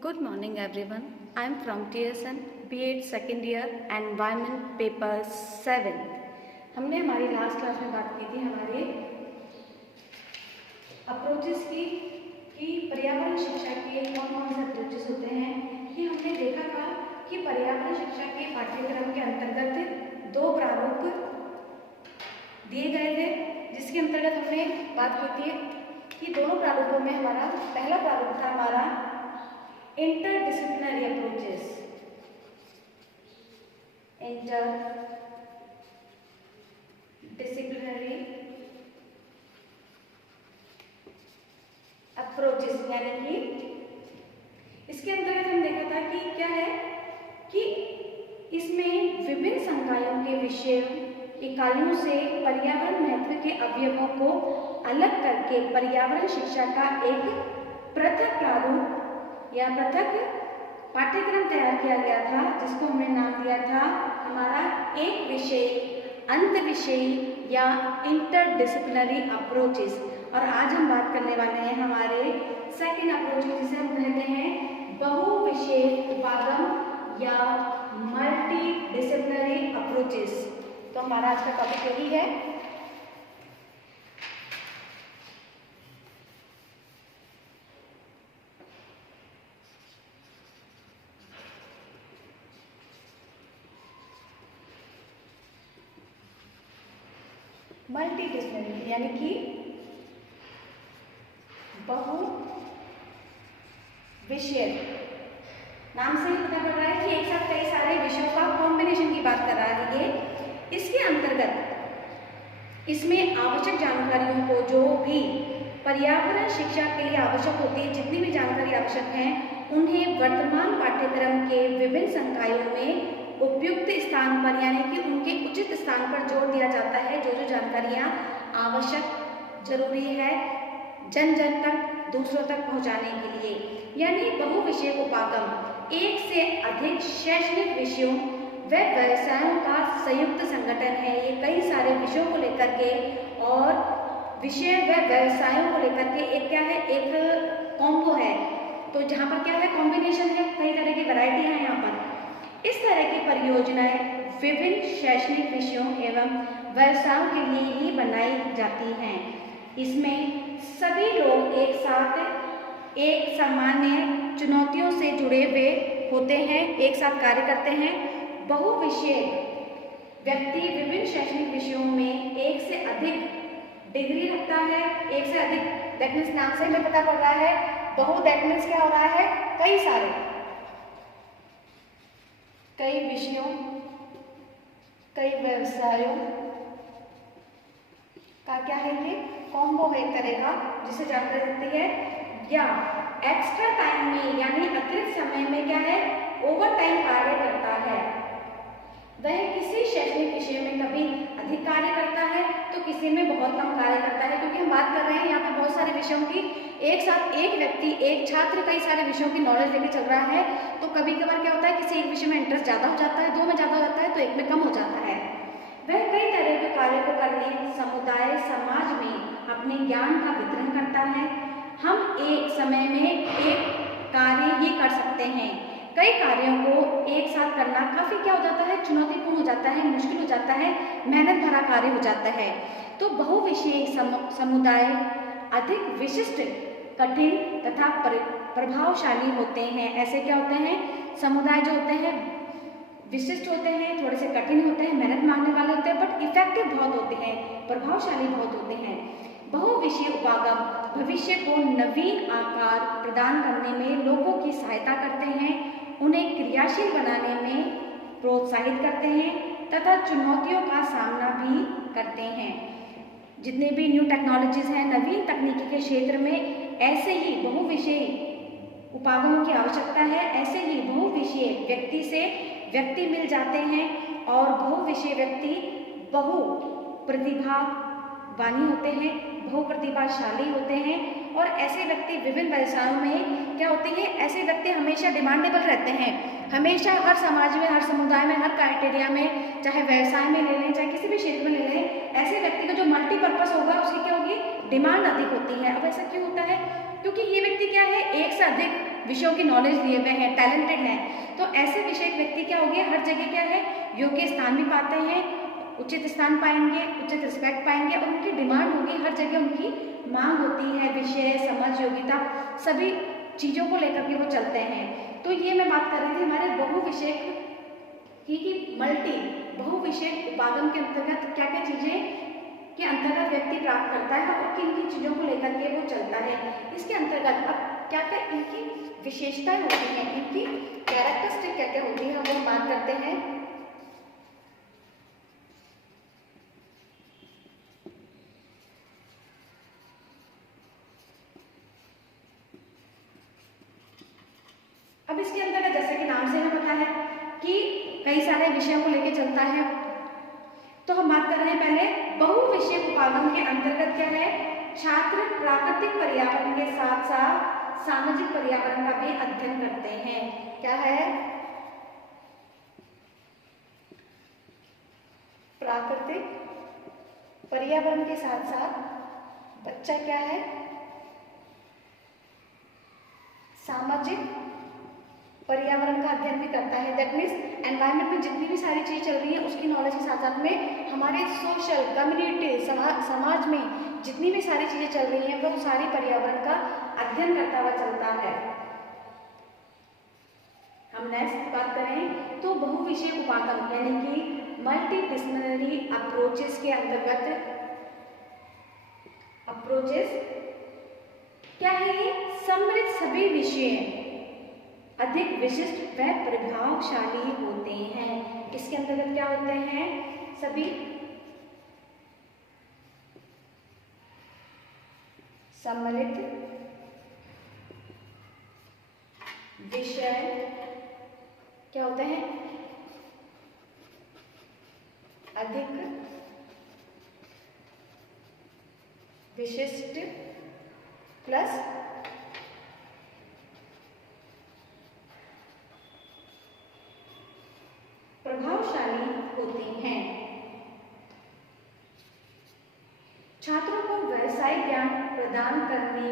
Good morning everyone. I am from TSN B.Ed second year Environment paper 7. हमने हमारी last class में बात की थी हमारे अप्रोचेस की कि पर्यावरण शिक्षा के कौन कौन से अप्रोचेस होते हैं। कि हमने देखा था कि पर्यावरण शिक्षा के पाठ्यक्रम के अंतर्गत दो प्रारूप दिए गए थे, जिसके अंतर्गत हमने बात की थी कि दोनों प्रारूपों में हमारा पहला प्रारूप था हमारा interdisciplinary approaches. Interdisciplinary approaches यानी कि इसके अंतर्गत हम देखा था कि क्या है कि इसमें विभिन्न संकायों के विषय इकाइयों से पर्यावरण महत्व के अवयवों को अलग करके पर्यावरण शिक्षा का एक पृथक प्रारूप या पृथक पाठ्यक्रम तैयार किया गया था, जिसको हमने नाम दिया था हमारा एक विषय अंत विषय या इंटरडिसिप्लिनरी अप्रोचेस। और आज हम बात करने वाले हैं हमारे सेकंड अप्रोच, जिसे हम कहते हैं बहुविषय उपागम या मल्टी डिसिप्लिनरी अप्रोचेस। तो हमारा आज का टॉपिक यही है। मल्टी डिसिप्लिनरी यानी कि बहु विषय। नाम से ही पता पड़ रहा है कि एक साथ कई सारे विषयों का कॉम्बिनेशन की बात कर रहा है ये। इसके अंतर्गत इसमें आवश्यक जानकारियों को, जो भी पर्यावरण शिक्षा के लिए आवश्यक होती है, जितनी भी जानकारी आवश्यक है, उन्हें वर्तमान पाठ्यक्रम के विभिन्न संकायों में उपयुक्त स्थान पर यानी कि उनके उचित स्थान पर जोड़ दिया जाता है। जो जो जानकारियाँ आवश्यक जरूरी है जन जन तक, दूसरों तक पहुंचाने के लिए, यानी बहुविषय उपागम एक से अधिक शैक्षणिक विषयों व व्यवसायों का संयुक्त संगठन है। ये कई सारे विषयों को लेकर के और विषय व व्यवसायों को लेकर के एक क्या है, एक कॉम्बो है। तो जहाँ पर क्या है, कॉम्बिनेशन है, कई तरह की वैरायटी है यहाँ पर। इस तरह की परियोजनाएं विभिन्न शैक्षणिक विषयों एवं व्यवसायों के लिए ही बनाई जाती हैं। इसमें सभी लोग एक साथ एक सामान्य चुनौतियों से जुड़े हुए होते हैं, एक साथ कार्य करते हैं। बहुविषय व्यक्ति विभिन्न शैक्षणिक विषयों में एक से अधिक डिग्री रखता है। एक से अधिक दैट मीन्स नाम से हमें पता पड़ रहा है बहु दैट मीन्स क्या हो रहा है, कई सारे, कई विषयों, कई व्यवसायों का क्या है, ये कॉम्बो है एक तरह का, जिसे जानकारी देती है। या एक्स्ट्रा टाइम में यानी अतिरिक्त समय में क्या है, ओवर टाइम कार्य करता है। वह किसी शैक्षणिक विषय में कभी अधिक कार्य करता है तो किसी में बहुत कम कार्य करता है। क्योंकि हम बात कर रहे हैं यहाँ पे बहुत सारे विषयों की, एक साथ एक व्यक्ति, एक छात्र कई सारे विषयों की नॉलेज लेके चल रहा है। तो कभी कभार क्या होता है, किसी एक विषय में इंटरेस्ट ज़्यादा हो जाता है, दो में ज़्यादा हो जाता है, तो एक में कम हो जाता है। वह कई तरह के कार्य को करने समुदाय समाज में अपने ज्ञान का वितरण करता है। हम एक समय में एक कार्य ही कर सकते हैं। कई कार्यों को एक साथ करना काफ़ी क्या हो जाता है, चुनौतीपूर्ण हो जाता है, मुश्किल हो जाता है, मेहनत भरा कार्य हो जाता है। तो बहुविषयी समुदाय अधिक विशिष्ट, कठिन तथा प्रभावशाली होते हैं। ऐसे क्या होते हैं, समुदाय जो होते हैं विशिष्ट होते हैं, थोड़े से कठिन होते हैं, मेहनत मांगने वाले होते हैं, बट इफेक्टिव बहुत होते हैं, प्रभावशाली बहुत होते हैं। बहुविषय उपागम भविष्य को नवीन आकार प्रदान करने में लोगों की सहायता करते हैं, उन्हें क्रियाशील बनाने में प्रोत्साहित करते हैं तथा चुनौतियों का सामना भी करते हैं। जितने भी न्यू टेक्नोलॉजीज हैं, नवीन तकनीकी के क्षेत्र में ऐसे ही बहुविषय उपागमों की आवश्यकता है। ऐसे ही बहुविषय व्यक्ति से व्यक्ति मिल जाते हैं और बहुविषय व्यक्ति बहु प्रतिभावानी होते हैं, बहु प्रतिभाशाली होते हैं। और ऐसे व्यक्ति विभिन्न व्यवसायों में क्या होते हैं, ऐसे व्यक्ति हमेशा डिमांडेबल रहते हैं। हमेशा हर समाज में, हर समुदाय में, हर क्राइटेरिया में, चाहे व्यवसाय में ले लें, चाहे किसी भी क्षेत्र में ले लें, ऐसे व्यक्ति का जो मल्टीपर्पज होगा उसकी क्या होगी, डिमांड अधिक होती है। अब ऐसा क्यों होता है, क्योंकि ये व्यक्ति क्या है, एक से अधिक विषयों की नॉलेज लिए हुए हैं, टैलेंटेड हैं, तो ऐसे विषय व्यक्ति क्या हो गए, हर जगह क्या है, योग्य स्थान भी पाते हैं, उचित स्थान पाएंगे, उचित रिस्पेक्ट पाएंगे, और उनकी डिमांड होगी, हर जगह उनकी मांग होती है, विषय, समझ, योग्यता, सभी चीज़ों को लेकर के वो चलते हैं। तो ये मैं बात कर रही थी हमारे बहुविषय की मल्टी बहुविषय उपागम के अंतर्गत क्या क्या चीजें के अंतर्गत व्यक्ति प्राप्त करता है और किन किन चीजों को लेकर के वो चलता है। इसके अंतर्गत अब क्या क्या इनकी विशेषताएं होती हैं, इनकी कैरेक्टरिस्टिक क्या क्या होती है, हम बात करते हैं। अब इसके अंतर्गत जैसे कि नाम से हमें पता है कि कई सारे विषयों को लेकर चलता है, तो हम बात कर रहे हैं पहले बहुविषय उपागम के अंतर्गत क्या है, छात्र प्राकृतिक पर्यावरण के साथ साथ सामाजिक पर्यावरण का भी अध्ययन करते हैं। क्या है, प्राकृतिक पर्यावरण के साथ साथ बच्चा क्या है, सामाजिक पर्यावरण का अध्ययन भी करता है। दैट मीन्स एनवायरनमेंट में जितनी भी सारी चीज़ चल रही है उसकी नॉलेज के साथ साथ में हमारे सोशल कम्युनिटी समाज में जितनी भी सारी चीज़ें चल रही हैं वो सारी पर्यावरण का अध्ययन करता हुआ चलता है। हम नेक्स्ट बात करें तो बहुविषय उपागम यानी कि मल्टीडिसिप्लिनरी अप्रोचेस के अंतर्गत अप्रोचेस क्या है, ये सम्मिलित सभी विषय अधिक विशिष्ट व प्रभावशाली होते हैं। इसके अंतर्गत क्या होते हैं, सभी सम्मिलित विषय क्या होते हैं, अधिक विशिष्ट प्लस प्रभावशाली होते हैं। छात्रों को व्यावसायिक ज्ञान प्रदान करने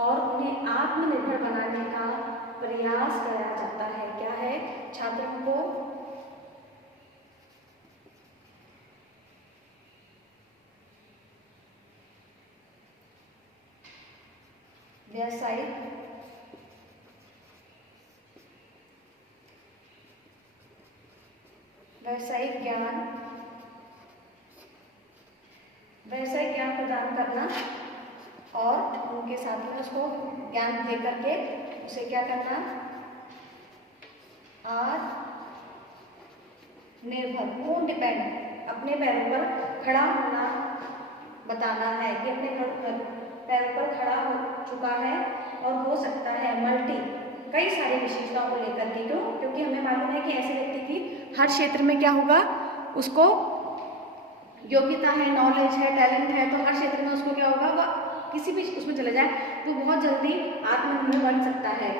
और उन्हें आत्मनिर्भर बनाने का प्रयास किया जाता है। क्या है, छात्रों को व्यावसायिक ज्ञान प्रदान करना और उनके साथ में उसको ज्ञान दे करके उसे क्या करना, आत्मनिर्भर को डिपेंड अपने पैरों पर खड़ा होना बताना है कि अपने पैरों पर खड़ा हो चुका है और हो सकता है मल्टी कई सारी विशेषताओं को लेकर के। क्यों, क्योंकि हमें मालूम है कि ऐसे व्यक्ति की हर क्षेत्र में क्या होगा, उसको योग्यता है, नॉलेज है, टैलेंट है, तो हर क्षेत्र में उसको क्या होगा, वह किसी भी उसमें चले जाए तो बहुत जल्दी आत्मनिर्भर बन सकता है।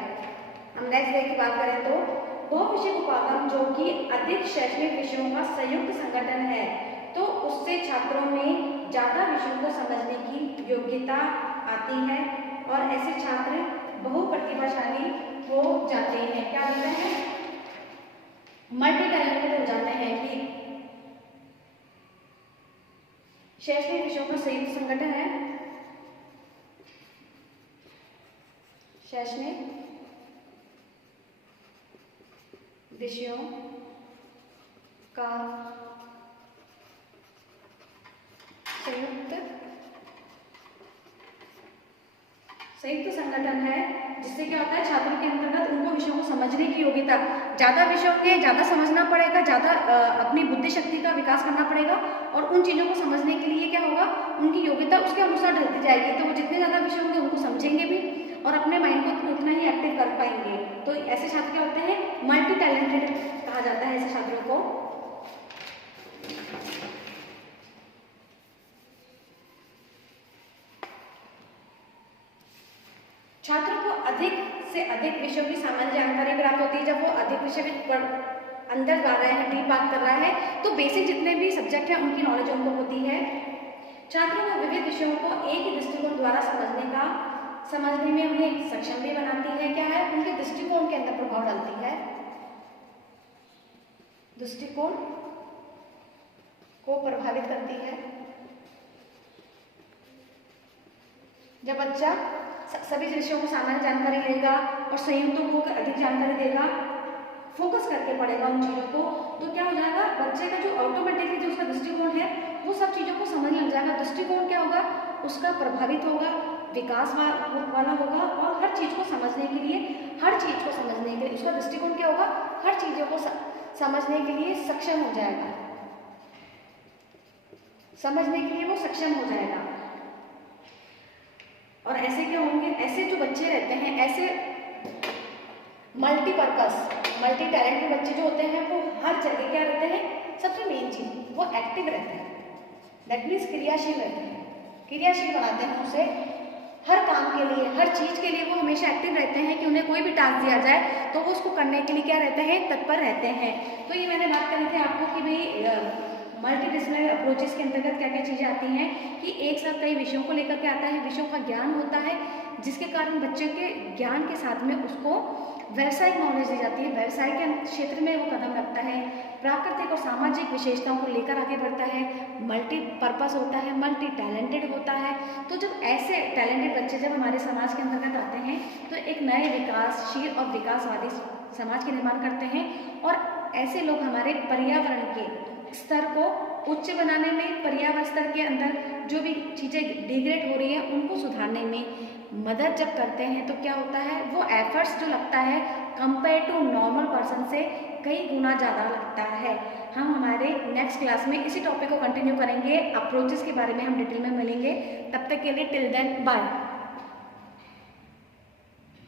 हम नेक्स्ट डे की बात करें तो बहुविषय उपागम जो कि अधिक शैक्षणिक विषयों का संयुक्त संगठन है, तो उससे छात्रों में ज्यादा विषयों को समझने की योग्यता आती है और ऐसे छात्र बहुप्रतिभाशाली हो जाते हैं। क्या होता है, मल्टी टैलेंटेड हो जाते हैं कि शैक्षणिक विषयों का संयुक्त संगठन है, शैक्षणिक विषयों का संयुक्त संगठन है, जिससे क्या होता है, छात्रों के अंतर्गत उनको विषयों को समझने की योग्यता, ज़्यादा विषयों के ज़्यादा समझना पड़ेगा, ज़्यादा अपनी बुद्धि शक्ति का विकास करना पड़ेगा और उन चीज़ों को समझने के लिए क्या होगा, उनकी योग्यता उसके अनुसार ढलती जाएगी। तो वो जितने ज़्यादा विषय होंगे उनको समझेंगे भी और अपने माइंड को उतना ही एक्टिव कर पाएंगे। तो ऐसे छात्र क्या होते हैं, मल्टी टैलेंटेड कहा जाता है ऐसे छात्रों को। छात्रों को अधिक से अधिक विषयों की सामान्य जानकारी प्राप्त होती है। जब वो अधिक विषय अंदर जा रहे हैं, डीप बात कर रहा है, तो बेसिक जितने भी सब्जेक्ट हैं उनकी नॉलेज उनको होती है। छात्रों को विविध विषयों को एक ही दृष्टिकोण द्वारा समझने में उन्हें सक्षम भी बनाती है। क्या है, उनके प्रभाव डालती है? दृष्टिकोण को प्रभावित करती है। जब बच्चा सभी विषयों को सामान्य जानकारी लेगा और संयुक्तों को अधिक जानकारी देगा, फोकस करके पढ़ेगा उन चीज़ों को, तो क्या हो जाएगा, बच्चे का जो ऑटोमेटिकली जो उसका दृष्टिकोण है वो सब चीज़ों को समझने लग जाएगा। दृष्टिकोण क्या होगा, उसका प्रभावित होगा, विकास वाला होगा और हर चीज़ को समझने के लिए उसका दृष्टिकोण क्या होगा, हर चीज़ों को समझने के लिए सक्षम हो जाएगा, समझने के लिए वो सक्षम हो जाएगा। और ऐसे क्या होंगे, ऐसे जो बच्चे रहते हैं, ऐसे मल्टीपर्पस मल्टी टैलेंटेड बच्चे जो होते हैं वो हर जगह क्या रहते हैं, सबसे मेन चीज वो एक्टिव रहते हैं। दैट मीन्स क्रियाशील रहते हैं, क्रियाशील बनाते हैं उसे हर काम के लिए, हर चीज के लिए वो हमेशा एक्टिव रहते हैं कि उन्हें कोई भी टास्क दिया जाए तो वो उसको करने के लिए क्या रहते हैं, तत्पर रहते हैं। तो ये मैंने बात करी थी आपको कि भाई मल्टीडिसिप्लिनरी अप्रोचेस के अंतर्गत क्या क्या चीज़ें आती हैं कि एक साथ कई विषयों को लेकर के आता है, विषयों का ज्ञान होता है, जिसके कारण बच्चे के ज्ञान के साथ में उसको व्यावसायिक नॉलेज दी जाती है, व्यवसाय के क्षेत्र में वो कदम रखता है, प्राकृतिक और सामाजिक विशेषताओं को लेकर आगे बढ़ता है, मल्टीपर्पस होता है, मल्टी टैलेंटेड होता है। तो जब ऐसे टैलेंटेड बच्चे जब हमारे समाज के अंतर्गत आते हैं तो एक नए विकासशील और विकासवादी समाज के निर्माण करते हैं, और ऐसे लोग हमारे पर्यावरण के स्तर को उच्च बनाने में, पर्यावरण स्तर के अंदर जो भी चीज़ें डिग्रेड हो रही हैं उनको सुधारने में मदद जब करते हैं तो क्या होता है, वो एफर्ट्स जो लगता है कंपेयर टू नॉर्मल पर्सन से कई गुना ज़्यादा लगता है। हम हमारे नेक्स्ट क्लास में इसी टॉपिक को कंटिन्यू करेंगे, अप्रोचेस के बारे में हम डिटेल में मिलेंगे। तब तक के लिए टिल देन बाय।